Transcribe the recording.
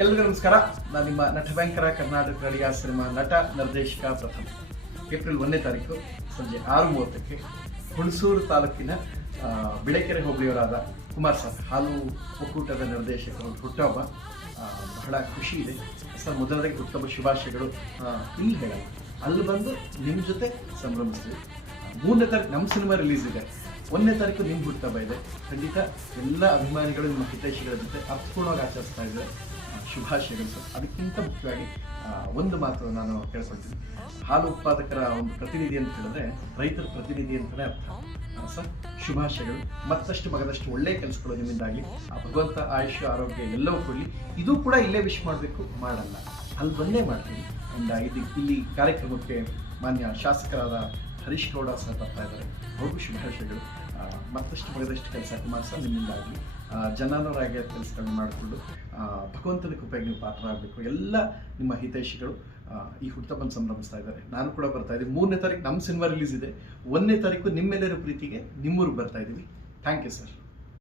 ಎಲ್ಲರಿಗೂ ನಮಸ್ಕಾರ. ನಾನು ನಿಮ್ಮ ನಟ ಬ್ಯಾಂಕರ ಕರ್ನಾಟಕ ಅಡಿಗ ಸಿನಿಮಾ ನಟ ನಿರ್ದೇಶಕ ಪ್ರಥಮ. ಏಪ್ರಿಲ್ 1ನೇ ತಾರೀಕು ಸಂಜೆ 6:30ಕ್ಕೆ ಹುಣಸೂರು ತಾಲೂಕಿನ ಬಿಳೆಕೆರೆ ಹೋಬಳಿಯವರಾದ ಕುಮಾರ್ ಸರ್ ಹಾಲು ಒಕ್ಕೂಟದ ನಿರ್ದೇಶಕರು ಹುಟ್ಟುಹಬ್ಬ. ಬಹಳ ಖುಷಿ ಇದೆ ಸರ್. ಮೊದಲನೇದಾಗಿ ಹುಟ್ಟುಹಬ್ಬ ಶುಭಾಶಯಗಳು. ಇಲ್ಲಿ ಹೇಳಲ್ಲ, ಅಲ್ಲಿ ಬಂದು ನಿಮ್ಮ ಜೊತೆ ಸಂಭ್ರಮಿಸ್ತೀವಿ. 3ನೇ ತಾರೀಕು ನಮ್ಮ ಸಿನಿಮಾ ರಿಲೀಸ್ ಇದೆ. 1ನೇ ತಾರೀಕು ನಿಮ್ಮ ಹುಟ್ಟುಹಬ್ಬ ಇದೆ. ಖಂಡಿತ ಎಲ್ಲ ಅಭಿಮಾನಿಗಳು ನಿಮ್ಮ ಹಿತೈಷಿಗಳ ಜೊತೆ ಅರ್ಥಪೂರ್ಣವಾಗಿ ಆಚರಿಸ್ತಾ ಇದ್ದಾರೆ. ಶುಭಾಶಯಗಳು ಸರ್. ಅದಕ್ಕಿಂತ ಮುಖ್ಯವಾಗಿ ಒಂದು ಮಾತು ನಾನು ಕೇಳ್ಕೊಳ್ತೀನಿ. ಹಾಲು ಉತ್ಪಾದಕರ ಒಂದು ಪ್ರತಿನಿಧಿ ಅಂತ ಹೇಳಿದ್ರೆ ರೈತರ ಪ್ರತಿನಿಧಿ ಅಂತಲೇ ಅರ್ಥ ಸರ್. ಶುಭಾಶಯಗಳು. ಮತ್ತಷ್ಟು ಒಳ್ಳೆ ಕೆಲಸಗಳು ನಿಮ್ಮಿಂದಾಗಲಿ. ಆ ಭಗವಂತ ಆಯುಷ್ಯ ಆರೋಗ್ಯ ಎಲ್ಲವೂ ಕೊಡಲಿ. ಇದು ಕೂಡ ಇಲ್ಲೇ ವಿಶ್ ಮಾಡಬೇಕು, ಮಾಡಲ್ಲ ಅಲ್ಲಿ ಬಂದೇ ಮಾಡ್ತೀನಿ. ಆ್ಯಂಡ್ ಇಲ್ಲಿ ಕಾರ್ಯಕ್ರಮಕ್ಕೆ ಮಾನ್ಯ ಶಾಸಕರಾದ ಹರೀಶ್ ಗೌಡ ಸರ್ ಬರ್ತಾ ಇದ್ದಾರೆ. ಅವ್ರಿಗೂ ಶುಭಾಶಯಗಳು. ಮತ್ತಷ್ಟು ಕೆಲಸ ಕುಮಾರ್ ಸರ್ ನಿಮ್ಮಿಂದಾಗಲಿ. ಜನನವರಾಗಿ ಕೆಲಸಗಳನ್ನ ಮಾಡಿಕೊಂಡು ಭಗವಂತನ ಕೃಪೆಗೆ ನೀವು ಪಾತ್ರ ಆಗಬೇಕು. ಎಲ್ಲ ನಿಮ್ಮ ಹಿತೈಷಿಗಳು ಈ ಹುಟ್ಟುಹಬ್ಬನ ಸಂಭ್ರಮಿಸ್ತಾ ಇದ್ದಾರೆ. ನಾನು ಕೂಡ ಬರ್ತಾ ಇದ್ದೀನಿ. 3ನೇ ತಾರೀಕು ನಮ್ಮ ಸಿನಿಮಾ ರಿಲೀಸ್ ಇದೆ. 1ನೇ ತಾರೀಕು ನಿಮ್ಮೆಲ್ಲರ ಪ್ರೀತಿಗೆ ನಿಮ್ಮೂರಿಗೆ ಬರ್ತಾ ಇದ್ದೀವಿ. Thank you sir.